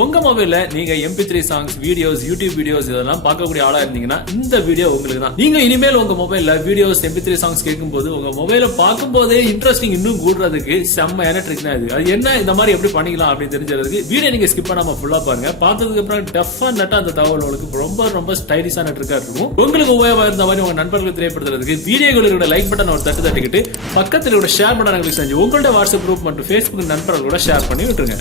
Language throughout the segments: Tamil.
உங்க மொபைல்ல நீங்க MP3 songs, videos, YouTube videos இதெல்லாம் பார்க்கக்கூடிய ஆளா இருந்தீங்கன்னா இந்த வீடியோ உங்களுக்கு தான். நீங்க இனிமேல் உங்க மொபைல்ல வீடியோஸ், MP3 சாங்ஸ் கேட்கும்போது உங்க மொபைல பார்க்கும்போதே இன்ட்ரெஸ்டிங் இன்னும் கூடுறதுக்கு செம்மையான ட்ரிக் தான் இது. அது என்ன, இந்த மாதிரி எப்படி பண்ணிக்கலாம் அப்படின்னு தெரிஞ்சதுக்கு வீடியோ நீங்க ஸ்கிப் பண்ணாம ஃபுல்லா பாருங்க. பார்த்ததுக்கு அப்புறம் டெஃபினட்டா அந்த தகவல் உங்களுக்கு ரொம்ப ஸ்டைலிஷான ட்ரிக்கா இருக்கும். உங்களுக்கு உபயோகமா இருந்த மாதிரி உங்க நண்பர்களுக்கு தெரியப்படுத்துறதுக்கு வீடியோகளோட லைக் பட்டன் ஒரு தட்டு தட்டிக்கிட்டு பக்கத்துல ஷேர் பட்டன் கிளிக் செஞ்சு உங்களோட வாட்ஸ்அப் குரூப் மற்றும் Facebook நண்பர்களோட ஷேர் பண்ணி விட்டுருங்க.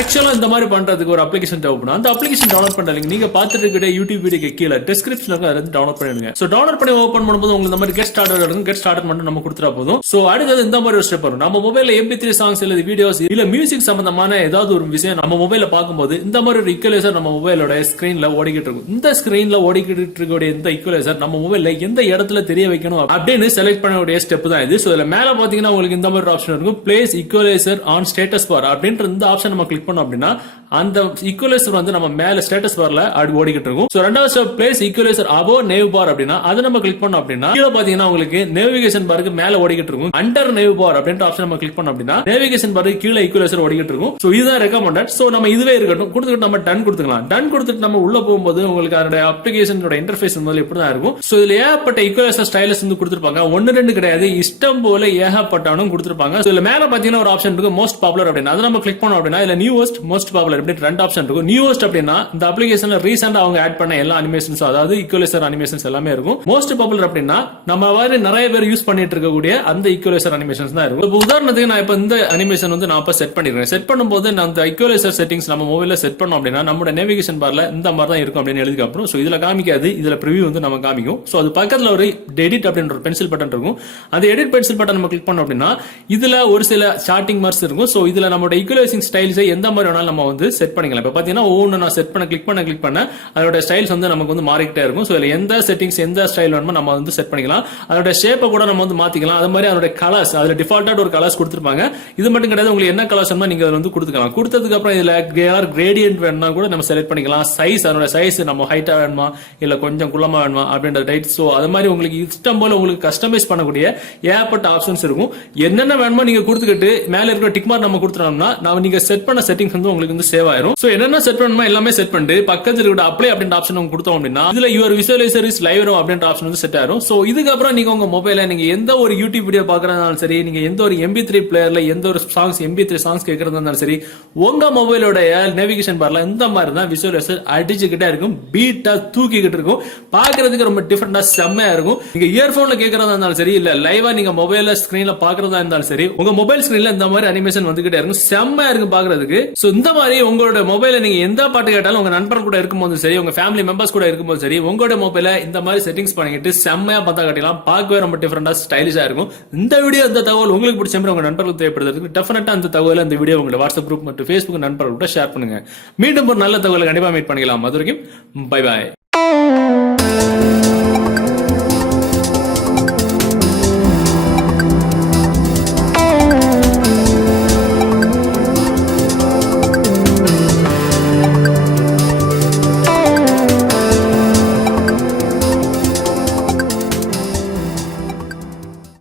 ஆக்சுவலா இந்த மாதிரி பண்றதுக்கு ஒரு அப்ளிகேஷன் தேவைப்படும். அந்த அப்ளிகேஷன் டவுன்லோட் பண்ற லிங்க் நீங்க பார்த்துட்டு இருக்க யூடியூப் வீடியோக்கு கீழே டிஸ்கிரிப்ஷன்ல இருக்கு, அதை டவுன்லோட் பண்ணிடுங்க. சோ டவுன்லோட் பண்ணி ஓபன் பண்ணும்போது உங்களுக்கு இந்த மாதிரி கெட் ஸ்டார்டட் இருக்கும். கெட் ஸ்டார்ட் மட்டும் நம்ம கொடுத்தா போதும். சோ அடுத்தது இந்த மாதிரி ஒரு ஸ்டெப் வரும். நம்ம மொபைல்ல MP3 சாங்ஸ் இல்ல வீடியோஸ் இல்ல மியூசிக் சம்பந்தமான ஏதாவது ஒரு விஷயம் நம்ம மொபைல்ல பார்க்கும்போது இந்த மாதிரி ஒரு ஈக்குவலைசர் நம்ம மொபைலோட ஸ்கிரீன்ல ஓடிக்கிட்டு இருக்கும். இந்த ஸ்கிரீன்ல ஓடிக்கிட்டு இருக்கக்கூடிய இந்த ஈக்குவலைசர் நம்ம மொபைல்ல எந்த இடத்துல தெரிய வைக்கணும் அப்படின்னு செலக்ட் பண்ணக்கூடிய ஸ்டெப் தான் இது. சோ இதுல மேல பாத்தீங்கன்னா உங்களுக்கு இந்த மாதிரி ஆப்ஷன் இருக்கும். Place equaliser on status bar அப்படின்ற இந்த ஆப்ஷன் நம்ம கிளிக் பண்ணோம் அப்படின்னா அந்த ஈக்குவலைசர் வந்து நம்ம மேல ஸ்டேட்டஸ் பார்ல ஓடிக்கிட்டு இருக்கும். சோ ரெண்டாவது step place equalizer above nav bar அப்படின்னா அதை நம்ம கிளிக் பண்ணோம் அப்படின்னா கீழே பாத்தீங்கன்னா உங்களுக்கு நேவிகேஷன் பாருக்கு மேல ஓடிக்கிட்டு இருக்கும். அண்டர் நேவ் பார் அப்படின்ற ஆப்ஷன் நம்ம கிளிக் பண்ணோம் அப்படின்னா நேவிகேஷன் பாருக்கு கீழே ஈக்குவலைசர் ஓடிக்கிட்டு இருக்கும். சோ இதுதான் ரெக்கமெண்டட். சோ நம்ம இதுவே இருக்கட்டும் கொடுத்துட்டு நம்ம டன் கொடுத்துக்கலாம். டன் கொடுத்துட்டு நம்ம உள்ள போகும்போது உங்களுக்கு அதோட அப்ளிகேஷனோட இன்டர்ஃபேஸ் முதல்ல இப்படிதான் இருக்கும். சோ இதுல ஏகப்பட்ட ஈக்குவலைசர் ஸ்டைலஸ் வந்து கொடுத்திருப்பாங்க. ஒன்னு ரெண்டு கிடையாது, இஷ்டம் போல ஏகப்பட்டவனும் கொடுத்திருப்பாங்க. சோ இதுல மேல பாத்தீங்கன்னா ஒரு ஆப்ஷன் இருக்கு மோஸ்ட் பாப்புலர் அப்படின்னா அதை நம்ம கிளிக் பண்ணோம் அப்படின்னா இதுல நியூவஸ்ட், மோஸ்ட் பாப்புலர் அப்படி ரெண்டு ஆப்ஷன் இருக்கும். நியூவஸ்ட் அப்படின்னா இந்த அப்ளிகேஷன்ல ரீசெண்டா அவங்க ஆட் பண்ண எல்லா அனிமேஷன்ஸ், அதாவது ஈக்குவலைசர் அனிமேஷன்ஸ் எல்லாமே இருக்கும். மோஸ்ட் பாப்புலர் அப்படின்னா நம்ம மாதிரி நிறைய பேர் யூஸ் பண்ணிட்டு இருக்கக்கூடிய அந்த ஈக்குவலைசர் அனிமேஷன்ஸ் தான் இருக்கும். இப்போ உதாரணத்துக்கு நான் இப்ப இந்த அனிமேஷன் வந்து நான் செட் பண்ணிருக்கேன். செட் பண்ணும்போது நான் அந்த ஈக்குவலைசர் செட்டிங்ஸ் நம்ம மொபைல்ல செட் பண்ணோம் அப்படின்னா நம்மளோட நேவிகேஷன் பார்ல இந்த மாதிரி தான் இருக்கும் அப்படின்னு எழுதி அப்புறம். சோ இதுல காமிக்காது, இதுல ப்ரிவியூ வந்து நம்ம காமிக்கும். சோ அது பக்கத்துல ஒரு எடிட் அப்படின்ற ஒரு பென்சில் பட்டன் இருக்கும். அந்த எடிட் பென்சில் பட்டன் நம்ம கிளிக் பண்ணோம் அப்படின்னா இதுல ஒரு சில சார்ட்டிங் மார்க்ஸ் இருக்கும். சோ இதுல நம்மளோட ஈக்குவலைசிங் ஸ்டைல்ஸ் எந்த மாதிரி வேணாலும் நம்ம வந்து செட் பண்ணிக்கலாம். இப்ப பாத்தீங்கன்னா ஒவ்வொன்று நான் செட் பண்ண கிளிக் பண்ண அதோட ஸ்டைல்ஸ் வந்து நமக்கு வந்து மாறிக்கிட்டே இருக்கும். சோ இதுல எந்த செட்டிங்ஸ் எந்த ஸ்டைல் வேணுமோ நம்ம வந்து செட் பண்ணிக்கலாம். அதோட ஷேப்பை கூட நம்ம வந்து மாத்திக்கலாம். அது மாதிரி அதோட கலர்ஸ் அதுல டிஃபால்ட்டா ஒரு கலர்ஸ் கொடுத்திருப்பாங்க. இது மட்டும் கிடையாது, உங்களுக்கு என்ன கலர்ஸ் வேணுமோ நீங்க வந்து கொடுத்துக்கலாம். கொடுத்ததுக்கு அப்புறம் இதுல கிரேடியன்ட் வேணும்னா கூட நம்ம செலக்ட் பண்ணிக்கலாம். சைஸ் அதோட சைஸ் நம்ம ஹைட்டா வேணுமா இல்ல கொஞ்சம் குள்ளமா வேணுமா அப்படின்ற டைட். சோ அது மாதிரி உங்களுக்கு இஷ்டம் போல உங்களுக்கு கஸ்டமைஸ் பண்ணக்கூடிய ஏகப்பட்ட ஆப்ஷன்ஸ் இருக்கும். என்னென்ன வேணுமோ நீங்க கொடுத்துக்கிட்டு மேல இருக்கிற டிக் மார்க் நம்ம கொடுத்துட்டோம்னா நீங்க செட் பண்ண செட்டிங்ஸ் வந்து உங்களுக்கு வந்து சேவ் ஆயிரும். சோ என்னென்ன செட் பண்ணணுமோ எல்லாமே செட் பண்ணிட்டு பக்கத்துல இருக்க அப்ளை அப்படின்ற ஆப்ஷன் நம்ம கொடுத்தோம் அப்படின்னா இதுல யுவர் விசுவலைசர் இஸ் லைவ் அப்படின்ற ஆப்ஷன் வந்து செட் ஆயிரும். சோ இதுக்கு அப்புறம் நீங்க உங்க மொபைல்ல நீங்க எந்த ஒரு யூடியூப் வீடியோ பாக்குறதாலும் சரி, நீங்க எந்த ஒரு MP3 பிளேயர்ல எந்த ஒரு சாங்ஸ் MP3 சாங்ஸ் கேட்கறதா இருந்தாலும் சரி, உங்க மொபைலோட நேவிகேஷன் பார்ல இந்த மாதிரி தான் விசுவலைசர் அடிச்சுக்கிட்டே இருக்கும். பீட்டா தூக்கிக்கிட்டு இருக்கும். பாக்குறதுக்கு ரொம்ப டிஃபரெண்டா செம்மையா இருக்கும். நீங்க இயர்போன்ல கேட்கறதா இருந்தாலும் சரி இல்ல லைவா நீங்க மொபைல்ல ஸ்கிரீன்ல பாக்குறதா இருந்தாலும் சரி, உங்க மொபைல் ஸ்கிரீன்ல இந்த மாதிரி அனிமேஷன் வந்துகிட்டே இருக்கும். செம்மையா இருக்கும் பாக்குறதுக்கு. சோ இந்த மாதிரி உங்களோட மொபைல்ல நீங்க எந்த பாட்டு கேட்டாலும் உங்க நண்பர் கூட இருக்கும்போது சரி, உங்க ஃபேமிலி மெம்பர்ஸ் கூட இருக்கும்போது சரி, உங்களோட மொபைல இந்த மாதிரி செட்டிங்ஸ் பண்ணிட்டு செம்மையா பார்த்தா காட்டலாம். பார்க்கவே ரொம்ப டிஃபரெண்டா ஸ்டைலிஷா இருக்கும். இந்த வீடியோ இந்த தகவல் உங்களுக்கு பிடிச்ச மாதிரி உங்க நண்பர்களுக்கு தேவைப்படுறதுக்கு டெஃபினட்டா அந்த தகவல் இந்த வீடியோ உங்களோட வாட்ஸ்அப் குரூப் மற்றும் Facebook நண்பர்களோட ஷேர் பண்ணுங்க. மீண்டும் ஒரு நல்ல தகவலை கண்டிப்பா மீட் பண்ணிக்கலாம். அது வரைக்கும் பை பாய்.